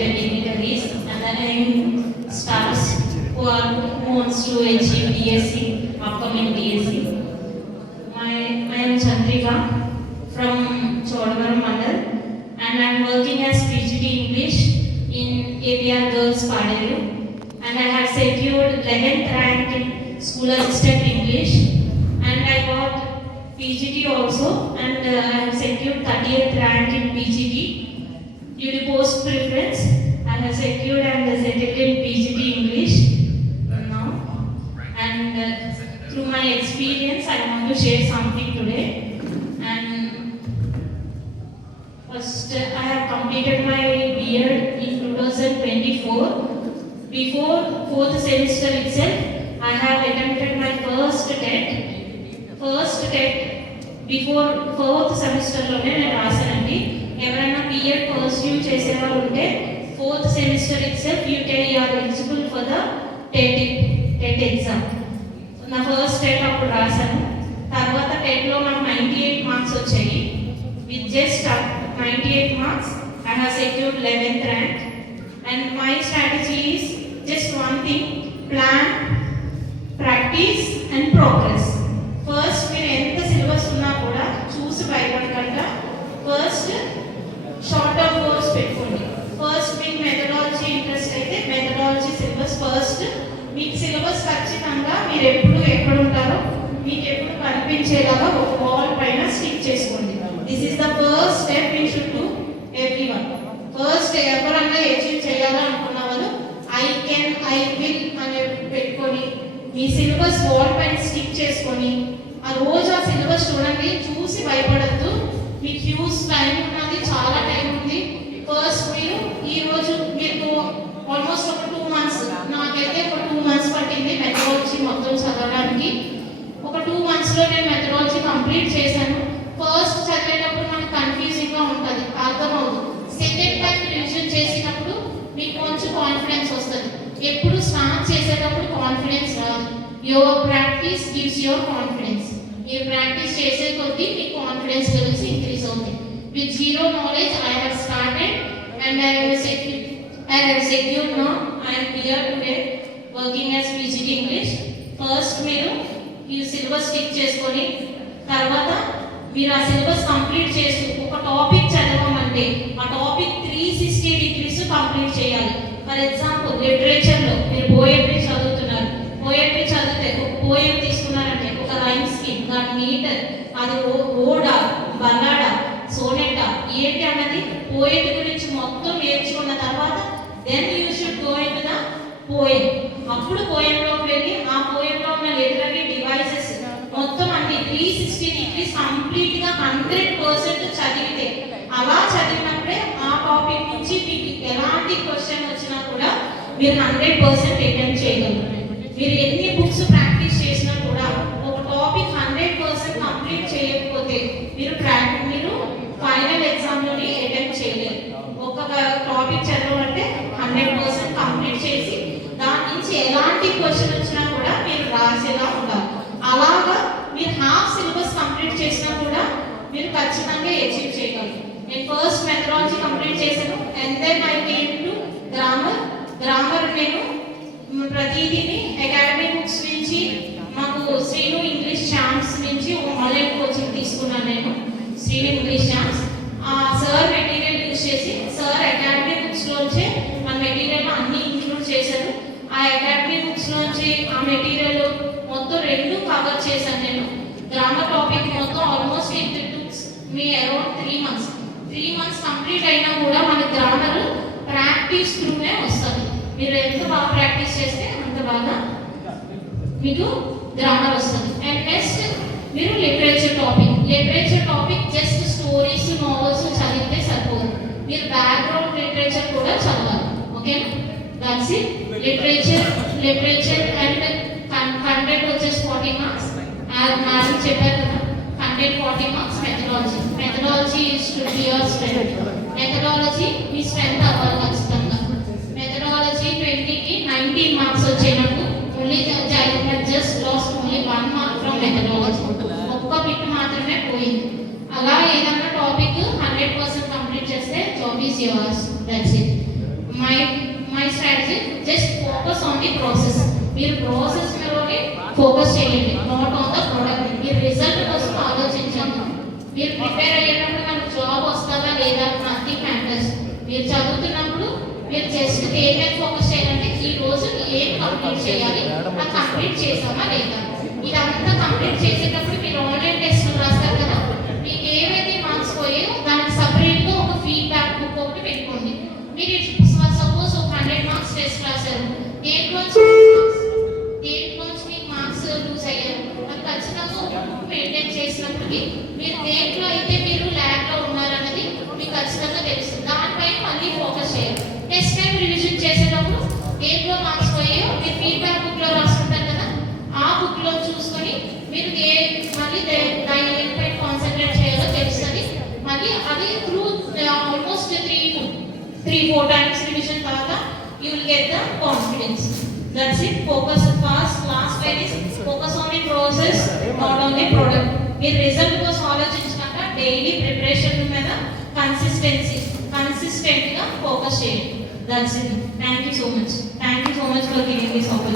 the dignitaries and the young stars who wants to achieve DSC, upcoming DSC. I am Chandrika from Chodavaram Mandal, and I am working as PGT English in APR Girls Paderu, and I have secured 11th rank in School Assistant English, and I got PGT also, and I have secured 30th rank in PGT. Due to post preference, I have secured and settled in PGT English now, and through my experience, I want to share something today. And first, I have completed my B.Ed in 2024. Before 4th semester itself, I have attempted my first TET. Before 4th semester లోనే నేను రాశానండి. ఎవరైనా B.Ed pursue చేసేవారు ఉంటే 4th semester itself you are eligible for the TET exam. నా first TET అప్పుడు రాశాను. తర్వాత టెట్లో నాకు 98 మార్క్స్ వచ్చాయి. With just 98 marks I have secured 11th rank, and my strategy is just one thing: plan, practice and progress. First మీరు ఎంత syllabus ఉన్నా కూడా చూసి భయపడకుండా ఫస్ట్ షార్ట్ టర్మ్ గోల్స్ పెట్టుకోండి. ఫస్ట్ మీకు మెథడాలజీ ఇంట్రెస్ట్ అయితే మెథడాలజీ సిలబస్ ఫస్ట్, మీకు సిలబస్ ఖచ్చితంగా మీరు ఎప్పుడు ఎక్కడ ఉంటారో మీకు ఎప్పుడు కనిపించేలాగా ఒక వాల్ పైన స్టిక్ చేసుకోండి. This is the first step you should do everyone. First ఎవరన్నా అచీవ్ చేయాలనుకున్న వాళ్ళు ఐ కెన్, ఐ విల్ అని పెట్టుకొని మీ సిలబస్ వాల్ పైన స్టిక్ చేసుకొని ఆ రోజు ఆ సిలబస్ చూడండి, చూసి భయపడద్దు. మీకు హ్యూజ్ టైం ఉన్నది, చాలా టైం ఉంది. ఫస్ట్ మీరు ఈ రోజు మీకు ఆల్మోస్ట్ ఒక 2 months, నాకైతే ఒక 2 months పట్టింది మెథడాలజీ మొత్తం చదవడానికి. ఒక 2 months లో నేను మెథడాలజీ కంప్లీట్ చేశాను. ఫస్ట్ చదివేటప్పుడు మనకు కన్ఫ్యూజింగ్గా ఉంటుంది, అర్థమవుతుంది. సెకండ్ టైం రివిజన్ చేసినప్పుడు మీకు కొంచెం కాన్ఫిడెన్స్ వస్తుంది. ఎప్పుడు స్టార్ట్ చేసేటప్పుడు కాన్ఫిడెన్స్ రాదు. Your practice gives your confidence. మీరు ప్రాక్టీస్ చేసే కొద్దీ మీకు కాన్ఫిడెన్స్ లెవెల్స్ ఇంక్రీజ్ అవుతాయి. With zero knowledge I have started and I have secured now. I am here today working as PGT English. First మీరు ఈ syllabus stick చేసుకొని తర్వాత మీరు ఆ సిలబస్ కంప్లీట్ చేసి ఒక టాపిక్ చదవమంటే ఆ టాపిక్ 360 degrees కంప్లీట్ చేయాలి. ఫర్ ఎగ్జాంపుల్ లిటరేచర్లో మీరు పోయట్రీ చదువుతున్నారు. పోయట్రీ చదివితే ఒక పోయం తీసుకున్నారంటే ఒక రైమ్ స్కీమ్, దాని మీటర్, అది ఓడా, బల్లాడా, సోనెటా ఏంటి అన్నది పోయట్ గురించి మొత్తం నేర్చుకున్న తర్వాత then you should go into the poem. అప్పుడు పోయంలోకి వెళ్ళి ఆ పోయంలో ఉన్న లిటరరీ డివైసెస్ మొత్తం అన్ని 360 degrees కంప్లీట్గా 100% చదివితే, అలా చదివినప్పుడే ఆ టాపిక్ నుంచి మీకు ఎలాంటి క్వశ్చన్ వచ్చినా కూడా మీరు 100% అటెంప్ట్ చేయగలరు. మీరు ఎన్ని బుక్స్ ప్రాక్టీస్ చేసినా కూడా ఒక టాపిక్ 100% కంప్లీట్ చేయకపోతే మీరు ఫైనల్ ఎగ్జామ్లోని అటెంప్ట్ చేయలేరు. ఒక టాపిక్ చదవాలంటే 100% కంప్లీట్ చేసి దాని నుంచి ఎలాంటి క్వశ్చన్ వచ్చినా కూడా మీరు రాసేలా ఉండాలి. అలాగా మీరు హాఫ్ సిలబస్ కంప్లీట్ చేసినా కూడా మీరు ఖచ్చితంగా అచీవ్ చేయగలరు. నేను ఫస్ట్ మెథడాలజీ కంప్లీట్ చేశాను, and then I came to grammar. నేను ప్రతిదీని అకాడమీ బుక్స్ నుంచి మాకు శ్రీను ఇంగ్లీష్ ఛాంప్స్ నుంచి ఆన్లైన్ కోచింగ్ తీసుకున్నాను. నేను Srinu English champs sir material use చేసి సార్ అకాడమీ బుక్స్ లోంచి మన మెటీరియల్ అన్ని ఇంక్లూడ్ చేశారు. ఆ అకాడమీ బుక్స్ నుంచి ఆ మెటీరియల్ మొత్తం 2 కవర్ చేశాను. నేను గ్రామర్ టాపిక్ మొత్తం almost it took me around 3 months. 3 months complete అయినా కూడా మన గ్రామర్ ప్రాక్టీస్ త్రూనే వస్తుంది. మీరు ఎంత బాగా ప్రాక్టీస్ చేస్తే అంత బాగా మీకు గ్రామర్ వస్తుంది. అండ్ నెక్స్ట్ మీరు literature topic just stories, novels చదివితే సరిపోదు. మీరు బ్యాక్గ్రౌండ్ లిటరేచర్ కూడా చదవాలి. Okay, that's it. Literature and content వచ్చేసి 40 marks. మేడం చెప్పారు కదా, content 40 marks. Methodology should be your strength. Methodology me strength అవ్వాలి ఖచ్చితంగా. మెథడాలజీ 20కి 19 marks వచ్చేటప్పుడు only just last only 1 mark from methodology. ఒక్క బిట్ మాత్రమే పోయింది. అలా ఏదన్నా టాపిక్ 100% కంప్లీట్ చేస్తే job is yours. That's it. Just focus on the process. మీరు ప్రాసెస్ మీదనే ఫోకస్ చేయండి, నాట్ ఆన్ ద ప్రొడక్ట్. మీరు రిజల్ట్ కోసం ఆలోచించండి. మీరు ప్రిపేర్ అయ్యేటప్పుడు మనకు జాబ్ వస్తుందా లేదా నథింగ్ మ్యాటర్స్. మీరు చదువుతున్నప్పుడు మీరు జస్ట్ దేని మీద ఫోకస్ చేయాలంటే ఈ రోజు ఏం కంప్లీట్ చేయాలి, అది కంప్లీట్ చేసామా లేదా. ఇదంతా కంప్లీట్ చేసేటప్పుడు మీరు ఆన్లైన్ టెస్ట్లు రాస్తారు కదా, మీకు ఏవైతే మార్క్స్ పోయాయో దానికి సపరేట్గా ఒక ఫీడ్బ్యాక్ బుక్ ఒకటి పెట్టుకోండి. మీరు సపోజ్ ఒక 100 మార్క్స్ టెస్ట్ రాశారు, దేంట్లోంచి మీకు మార్క్స్ లూజ్ అయ్యారు, అది ఖచ్చితంగా ఒక బుక్ మెయింటైన్ చేసినప్పటికీ మీరు దేంట్లో అయితే మీరు ల్యాబ్లో ఉన్నారన్నది మీకు ఖచ్చితంగా తెలుస్తుంది. దానిపైన మళ్ళీ ఫోకస్ చేయాలి. నెక్స్ట్ టైం రివిజన్ చేసేటప్పుడు దేంట్లో మార్క్స్ పోయాయో మీరు ఫీడ్బ్యాక్ బుక్లో రాసుకుంటారు కదా, ఆ బుక్లో చూసుకొని మీరు మళ్ళీ దాని పైన కాన్సన్ట్రేట్ చేయాలో తెలుస్తుంది. మళ్ళీ అది త్రూ ఆల్మోస్ట్ 3-4 టైమ్స్ రివిజన్ తర్వాత you will get the confidence. That's it. Focus last wire is focus on the process, not on the product. మీరు రిజల్ట్ కోసం ఆలోచించకుండా డైలీ ప్రిపరేషన్ మీద కన్సిస్టెంట్గా ఫోకస్ చేయండి. That's it. Thank you so much. Thank you so much for giving this opportunity.